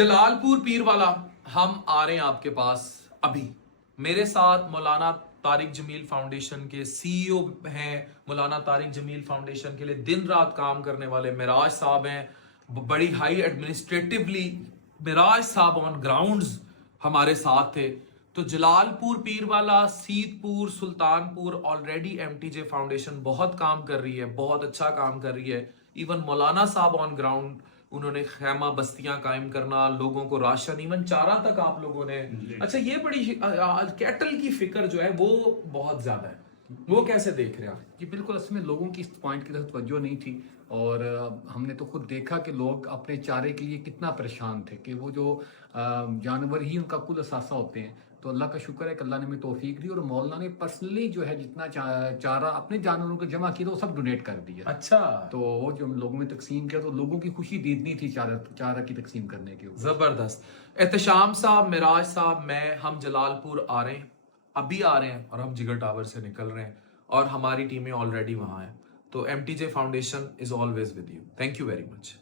جلال پور پیر والا ہم آ رہے ہیں آپ کے پاس ابھی. میرے ساتھ مولانا طارق جمیل فاؤنڈیشن کے سی ای او ہیں. مولانا طارق جمیل فاؤنڈیشن کے لیے دن رات کام کرنے والے معراج صاحب ہیں. بڑی ہائی ایڈمنسٹریٹولی معراج صاحب آن گراؤنڈز ہمارے ساتھ تھے. تو جلال پور پیر والا، سید پور، سلطان پور already M T J foundation بہت کام کر رہی ہے، بہت اچھا کام کر رہی ہے. ایون مولانا صاحب آن گراؤنڈ انہوں نے خیمہ بستیاں قائم کرنا، لوگوں کو راشن، ایون چارہ تک آپ لوگوں نے. اچھا یہ بڑی کیٹل کی فکر جو ہے وہ بہت زیادہ ہے، وہ کیسے دیکھ رہے ہیں آپ؟ جی بالکل، اس میں لوگوں کی اس پوائنٹ کی طرف توجہ نہیں تھی، اور ہم نے تو خود دیکھا کہ لوگ اپنے چارے کے لیے کتنا پریشان تھے کہ وہ جو جانور ہی ان کا کل اثاثہ ہوتے ہیں. تو اللہ کا شکر ہے کہ اللہ نے ہمیں توفیق دی اور مولانا نے پرسنلی جو ہے جتنا چارہ اپنے جانوروں کو جمع کیا وہ سب ڈونیٹ کر دیا. اچھا، تو وہ جو لوگوں میں تقسیم کیا تو لوگوں کی خوشی دیدنی تھی چارہ کی تقسیم کرنے کے اوپر. زبردست. احتشام صاحب، معراج صاحب، میں ہم جلال پور آ رہے ہیں، ابھی آ رہے ہیں، اور ہم جگر ٹاور سے نکل رہے ہیں اور ہماری ٹیمیں آلریڈی وہاں ہیں. تو M T J foundation is always with you. Thank you very much.